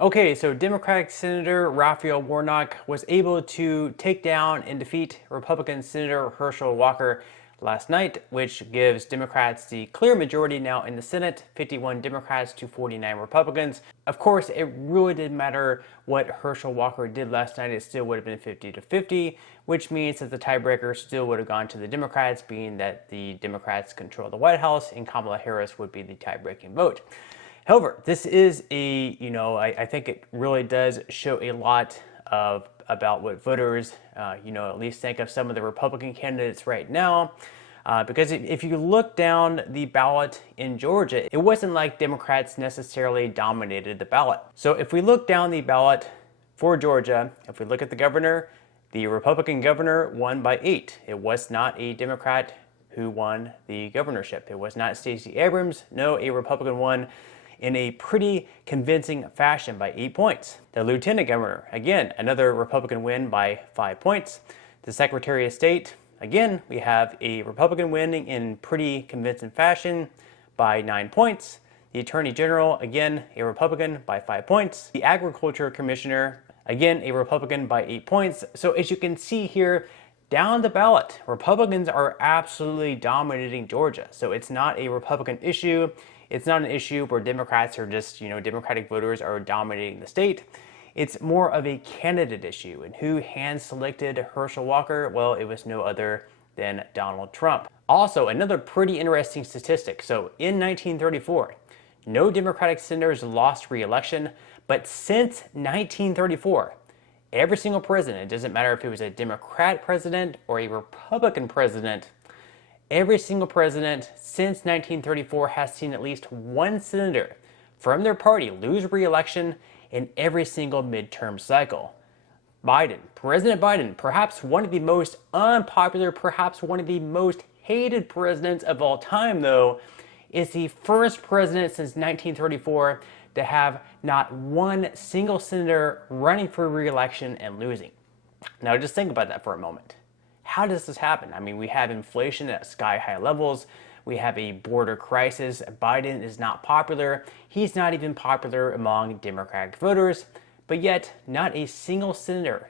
Okay, so Democratic Senator Rafael Warnock was able to take down and defeat Republican Senator Herschel Walker last night, which gives Democrats the clear majority now in the Senate, 51 Democrats to 49 Republicans. Of course, it really didn't matter what Herschel Walker did last night, it still would have been 50 to 50, which means that the tiebreaker still would have gone to the Democrats, being that the Democrats control the White House and Kamala Harris would be the tie-breaking vote. However, this is I think it really does show a lot about what voters, at least think of some of the Republican candidates right now. Because if you look down the ballot in Georgia, it wasn't like Democrats necessarily dominated the ballot. So if we look down the ballot for Georgia, if we look at the governor, the Republican governor won by 8. It was not a Democrat who won the governorship. It was not Stacey Abrams. No, a Republican won in a pretty convincing fashion by 8 points. The lieutenant governor, again, another Republican win by 5 points. The Secretary of State, again, we have a Republican winning in pretty convincing fashion by 9 points. The Attorney General, again, a Republican by 5 points. The Agriculture Commissioner, again, a Republican by 8 points. So as you can see here, down the ballot, Republicans are absolutely dominating Georgia. So it's not a Republican issue. It's not an issue where Democrats are just, Democratic voters are dominating the state. It's more of a candidate issue. And who hand-selected Herschel Walker? Well, it was no other than Donald Trump. Also, another pretty interesting statistic. So in 1934, no Democratic senators lost re-election, but since 1934, every single president, it doesn't matter if it was a Democrat president or a Republican president, every single president since 1934 has seen at least one senator from their party lose re-election in every single midterm cycle. President Biden, perhaps one of the most unpopular, perhaps one of the most hated presidents of all time, though, is the first president since 1934 to have not one single senator running for re-election and losing. Now just think about that for a moment. How does this happen? I mean, we have inflation at sky-high levels. We have a border crisis. Biden is not popular. He's not even popular among Democratic voters, but yet not a single senator.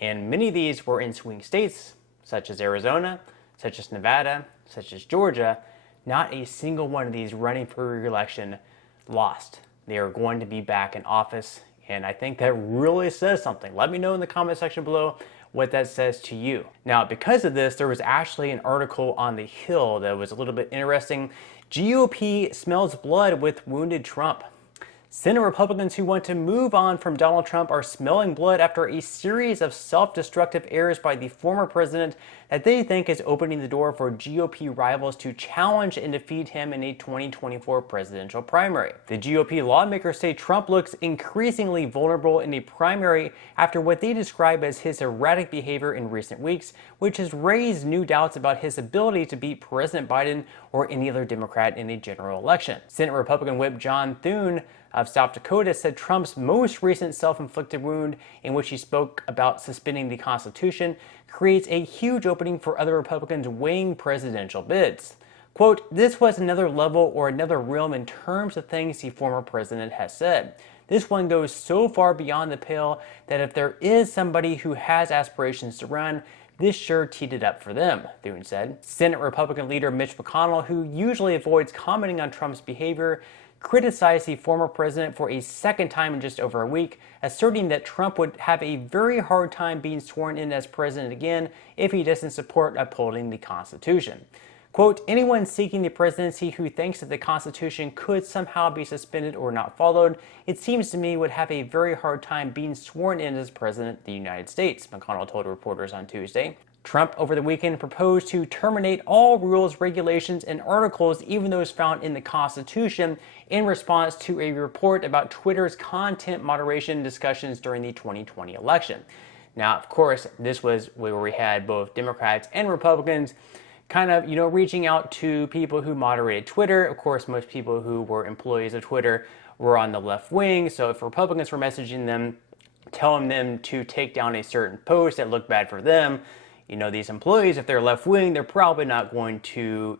And many of these were in swing states, such as Arizona, such as Nevada, such as Georgia. Not a single one of these running for re-election lost. They are going to be back in office, and I think that really says something. Let me know in the comment section below what that says to you. Now, because of this, there was actually an article on The Hill that was a little bit interesting. GOP smells blood with wounded Trump. Senate Republicans who want to move on from Donald Trump are smelling blood after a series of self-destructive errors by the former president that they think is opening the door for GOP rivals to challenge and defeat him in a 2024 presidential primary. The GOP lawmakers say Trump looks increasingly vulnerable in a primary after what they describe as his erratic behavior in recent weeks, which has raised new doubts about his ability to beat President Biden or any other Democrat in a general election. Senate Republican Whip John Thune of South Dakota said Trump's most recent self-inflicted wound, in which he spoke about suspending the Constitution, creates a huge opening for other Republicans weighing presidential bids. Quote, "This was another level or another realm in terms of things the former president has said. This one goes so far beyond the pale that if there is somebody who has aspirations to run, this sure teed it up for them," Thune said. Senate Republican leader Mitch McConnell, who usually avoids commenting on Trump's behavior, criticized the former president for a second time in just over a week, asserting that Trump would have a very hard time being sworn in as president again if he doesn't support upholding the Constitution. Quote, "Anyone seeking the presidency who thinks that the Constitution could somehow be suspended or not followed, it seems to me would have a very hard time being sworn in as president of the United States," McConnell told reporters on Tuesday. Trump over the weekend proposed to terminate all rules, regulations, and articles, even those found in the Constitution, in response to a report about Twitter's content moderation discussions during the 2020 election. Now, of course, this was where we had both Democrats and Republicans kind of, reaching out to people who moderated Twitter. Of course, most people who were employees of Twitter were on the left wing, so if Republicans were messaging them, telling them to take down a certain post that looked bad for them, these employees, if they're left wing, they're probably not going to,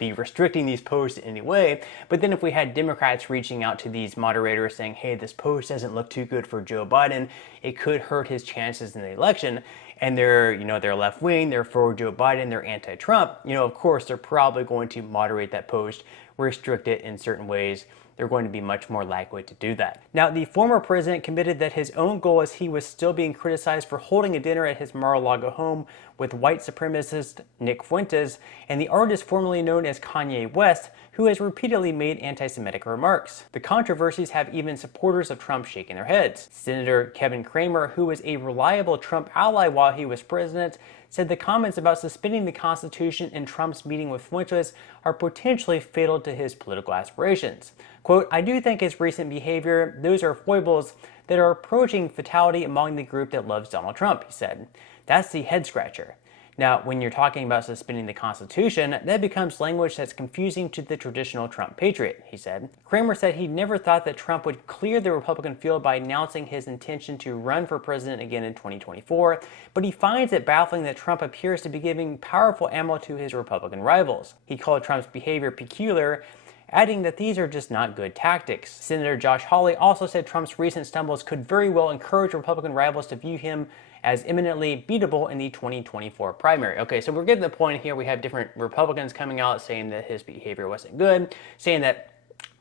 be restricting these posts in any way. But then if we had Democrats reaching out to these moderators saying, hey, this post doesn't look too good for Joe Biden, it could hurt his chances in the election, and they're left wing, they're for Joe Biden, they're anti-Trump, of course they're probably going to moderate that post, restrict it in certain ways. They're going to be much more likely to do that. Now, the former president committed that his own goal is he was still being criticized for holding a dinner at his Mar-a-Lago home with white supremacist Nick Fuentes and the artist formerly known as Kanye West, who has repeatedly made anti-Semitic remarks. The controversies have even supporters of Trump shaking their heads. Senator Kevin Cramer, who was a reliable Trump ally while he was president, said the comments about suspending the Constitution in Trump's meeting with Fuentes are potentially fatal to his political aspirations. Quote, I do think his recent behavior, those are foibles that are approaching fatality among the group that loves Donald Trump, he said. That's the head scratcher. Now, when you're talking about suspending the Constitution, that becomes language that's confusing to the traditional Trump patriot, he said. Cramer said he never thought that Trump would clear the Republican field by announcing his intention to run for president again in 2024, but he finds it baffling that Trump appears to be giving powerful ammo to his Republican rivals. He called Trump's behavior peculiar, adding that these are just not good tactics. Senator Josh Hawley also said Trump's recent stumbles could very well encourage Republican rivals to view him as imminently beatable in the 2024 primary. Okay, so we're getting the point here. We have different Republicans coming out saying that his behavior wasn't good, saying that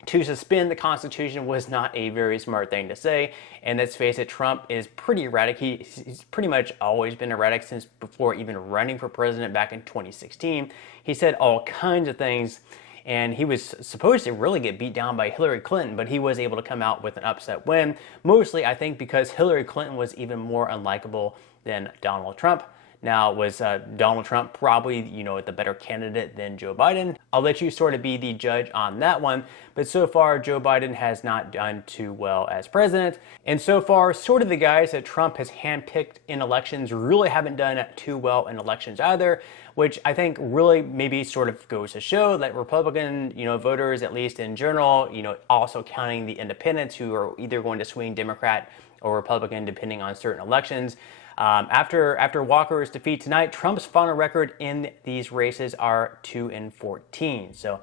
to suspend the Constitution was not a very smart thing to say. And let's face it, Trump is pretty erratic. He's pretty much always been erratic since before even running for president back in 2016. He said all kinds of things, and he was supposed to really get beat down by Hillary Clinton, but he was able to come out with an upset win, mostly I think because Hillary Clinton was even more unlikable than Donald Trump. Now, was Donald Trump probably, the better candidate than Joe Biden? I'll let you sort of be the judge on that one, but so far Joe Biden has not done too well as president, and so far sort of the guys that Trump has handpicked in elections really haven't done too well in elections either, which I think really maybe sort of goes to show that Republican, voters, at least in general, also counting the independents who are either going to swing Democrat or Republican depending on certain elections. After Walker's defeat tonight, Trump's final record in these races are 2-14. So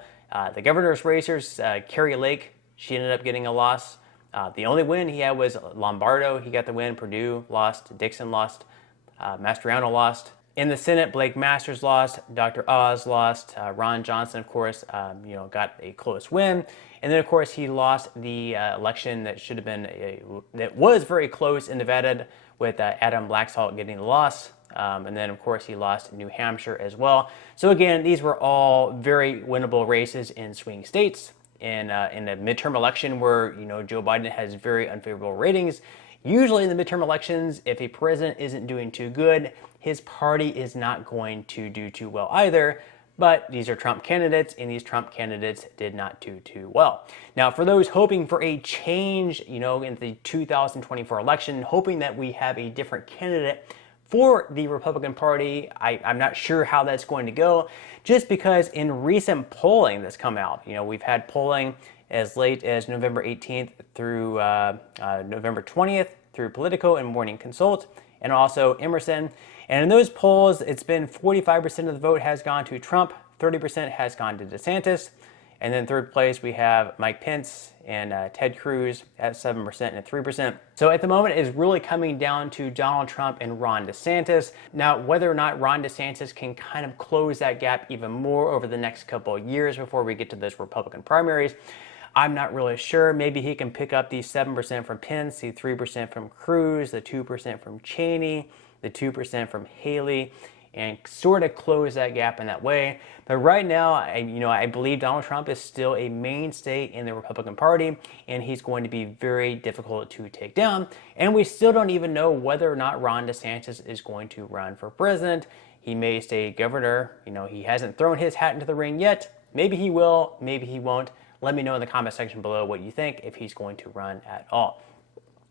the governor's racers, Carrie Lake, she ended up getting a loss. The only win he had was Lombardo. He got the win. Perdue lost. Dixon lost. Mastriano lost. In the Senate, Blake Masters lost, Dr. Oz lost, Ron Johnson, of course, got a close win. And then, of course, he lost the election that should have been, that was very close in Nevada with Adam Laxalt getting the loss. And then, of course, he lost New Hampshire as well. So, again, these were all very winnable races in swing states. And in a midterm election where, Joe Biden has very unfavorable ratings, usually in the midterm elections, if a president isn't doing too good, his party is not going to do too well either. But these are Trump candidates, and these Trump candidates did not do too well. Now, for those hoping for a change, in the 2024 election, hoping that we have a different candidate for the Republican Party, I'm not sure how that's going to go, just because in recent polling that's come out, we've had polling as late as November 18th through November 20th through Politico and Morning Consult, and also Emerson. And in those polls, it's been 45% of the vote has gone to Trump, 30% has gone to DeSantis, and then third place we have Mike Pence and Ted Cruz at 7% and 3%. So at the moment, it's really coming down to Donald Trump and Ron DeSantis. Now, whether or not Ron DeSantis can kind of close that gap even more over the next couple of years before we get to those Republican primaries, I'm not really sure. Maybe he can pick up the 7% from Pence, the 3% from Cruz, the 2% from Cheney, the 2% from Haley, and sort of close that gap in that way. But right now, I believe Donald Trump is still a mainstay in the Republican Party, and he's going to be very difficult to take down. And we still don't even know whether or not Ron DeSantis is going to run for president. He may stay governor. He hasn't thrown his hat into the ring yet. Maybe he will, maybe he won't. Let me know in the comment section below what you think, if he's going to run at all.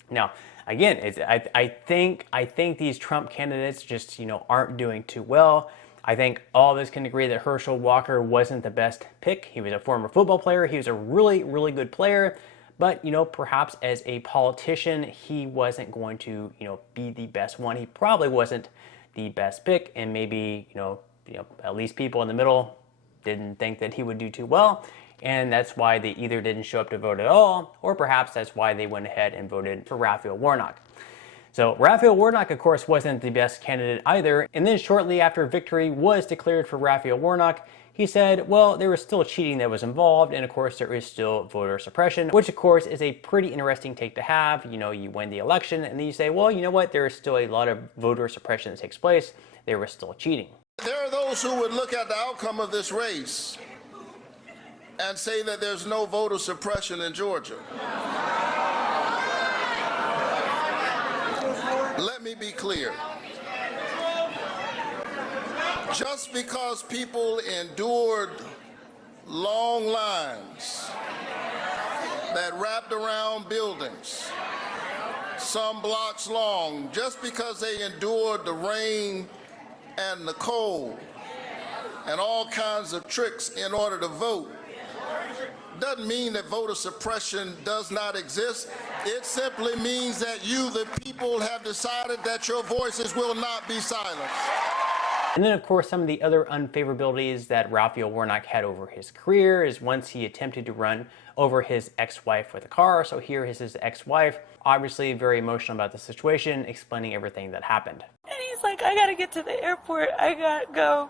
Now, again, I think these Trump candidates just, aren't doing too well. I think all of us can agree that Herschel Walker wasn't the best pick. He was a former football player. He was a really, really good player. But, perhaps as a politician, he wasn't going to, be the best one. He probably wasn't the best pick. And maybe, at least people in the middle didn't think that he would do too well, and that's why they either didn't show up to vote at all, or perhaps that's why they went ahead and voted for Rafael Warnock. So Rafael Warnock, of course, wasn't the best candidate either, and then shortly after victory was declared for Rafael Warnock, he said, well, there was still cheating that was involved, and of course there is still voter suppression, which of course is a pretty interesting take to have. You know, you win the election, and then you say, well, you know what, there is still a lot of voter suppression that takes place. There was still cheating. There are those who would look at the outcome of this race and say that there's no voter suppression in Georgia. Let me be clear. Just because people endured long lines that wrapped around buildings, some blocks long, just because they endured the rain and the cold and all kinds of tricks in order to vote, doesn't mean that voter suppression does not exist. It simply means that you, the people, have decided that your voices will not be silenced. And then, of course, some of the other unfavorabilities that Rafael Warnock had over his career is once he attempted to run over his ex-wife with a car. So here is his ex-wife, obviously very emotional about the situation, explaining everything that happened. And he's like, I gotta get to the airport. I gotta go.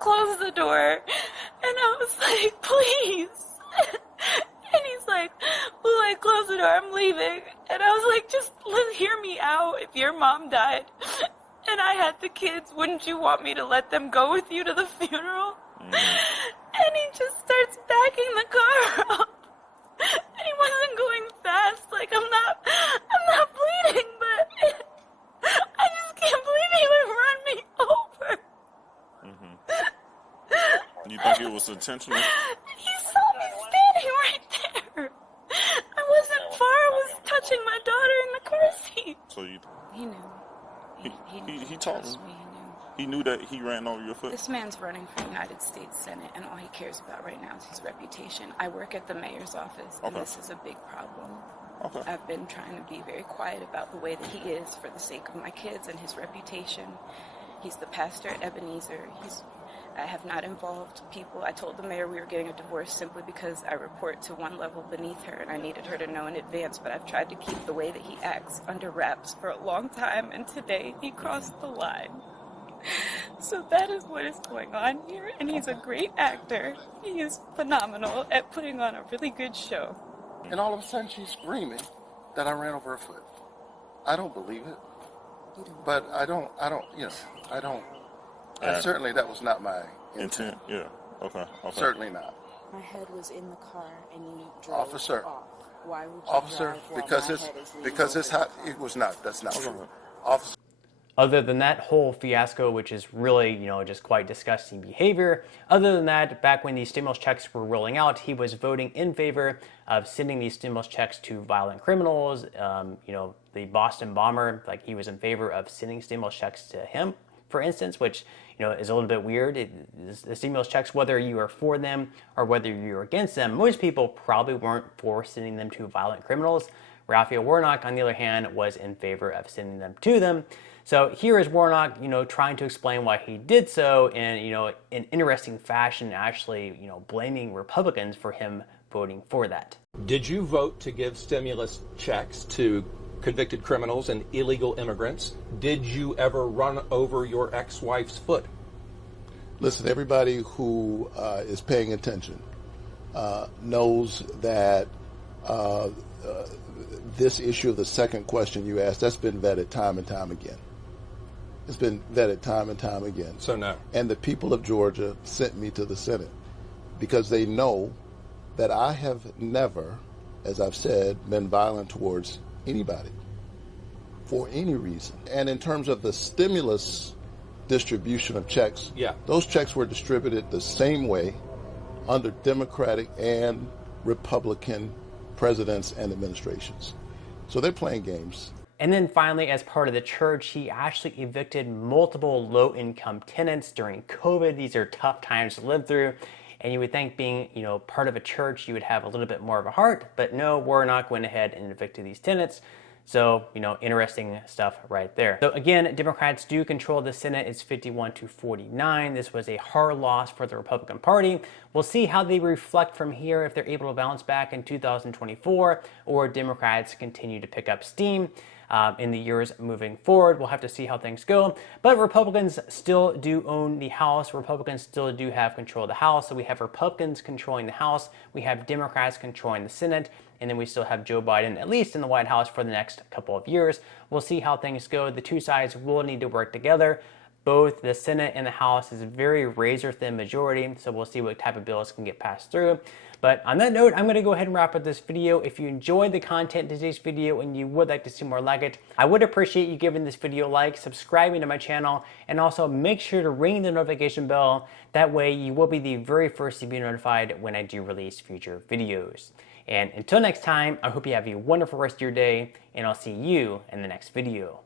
Close the door. And I was like, please. And he's like, well, I close the door. I'm leaving. And I was like, just hear me out. If your mom died and I had the kids, wouldn't you want me to let them go with you to the funeral? And he just starts backing the car up. And he wasn't going fast. Like, I'm not bleeding, but I just can't believe he would run me over. You think it was intentional? He saw me standing right there. I wasn't far. I was touching my daughter in the car seat. So you... He knew. He told me. He knew. He knew that he ran over your foot? This man's running for United States Senate, and all he cares about right now is his reputation. I work at the mayor's office, and this is a big problem. Okay. I've been trying to be very quiet about the way that he is for the sake of my kids and his reputation. He's the pastor at Ebenezer. I have not involved people. I told the mayor we were getting a divorce simply because I report to one level beneath her and I needed her to know in advance, but I've tried to keep the way that he acts under wraps for a long time, and today he crossed the line. So that is what is going on here, and he's a great actor. He is phenomenal at putting on a really good show. And all of a sudden she's screaming that I ran over her foot. I don't believe it. But I don't, certainly that was not my intent. Yeah, okay. Certainly not. My head was in the car and you drove Officer. off. Why would you Officer, drive while because my it's, head is because leaning it's over? hot, it was not, that's not true. Officer. Other than that whole fiasco, which is really, just quite disgusting behavior, other than that, back when these stimulus checks were rolling out, he was voting in favor of sending these stimulus checks to violent criminals. The Boston bomber, like, he was in favor of sending stimulus checks to him, for instance, which, is a little bit weird. The stimulus checks, whether you are for them or whether you're against them, most people probably weren't for sending them to violent criminals. Rafael Warnock, on the other hand, was in favor of sending them to them. So here is Warnock, trying to explain why he did so in, an interesting fashion, actually, blaming Republicans for him voting for that. Did you vote to give stimulus checks to convicted criminals and illegal immigrants? Did you ever run over your ex-wife's foot? Listen, everybody who is paying attention knows that this issue of the second question you asked, that's been vetted time and time again. It's been vetted time and time again. So no. And the people of Georgia sent me to the Senate because they know that I have never, as I've said, been violent towards anybody for any reason. And in terms of the stimulus distribution of checks, those checks were distributed the same way under Democratic and Republican presidents and administrations. So they're playing games. And then finally, as part of the church, he actually evicted multiple low-income tenants during COVID. These are tough times to live through. And you would think being, part of a church, you would have a little bit more of a heart. But no, Warnock went ahead and evicted these tenants. So, interesting stuff right there. So again, Democrats do control the Senate. It's 51-49. This was a hard loss for the Republican Party. We'll see how they reflect from here, if they're able to bounce back in 2024, or Democrats continue to pick up steam in the years moving forward. We'll have to see how things go. But Republicans still do own the House. Republicans still do have control of the House. So we have Republicans controlling the House. We have Democrats controlling the Senate. And then we still have Joe Biden, at least in the White House, for the next couple of years. We'll see how things go. The two sides will need to work together. Both the Senate and the House is a very razor-thin majority, so we'll see what type of bills can get passed through. But on that note, I'm going to go ahead and wrap up this video. If you enjoyed the content in today's video and you would like to see more like it, I would appreciate you giving this video a like, subscribing to my channel, and also make sure to ring the notification bell. That way you will be the very first to be notified when I do release future videos. And until next time, I hope you have a wonderful rest of your day, and I'll see you in the next video.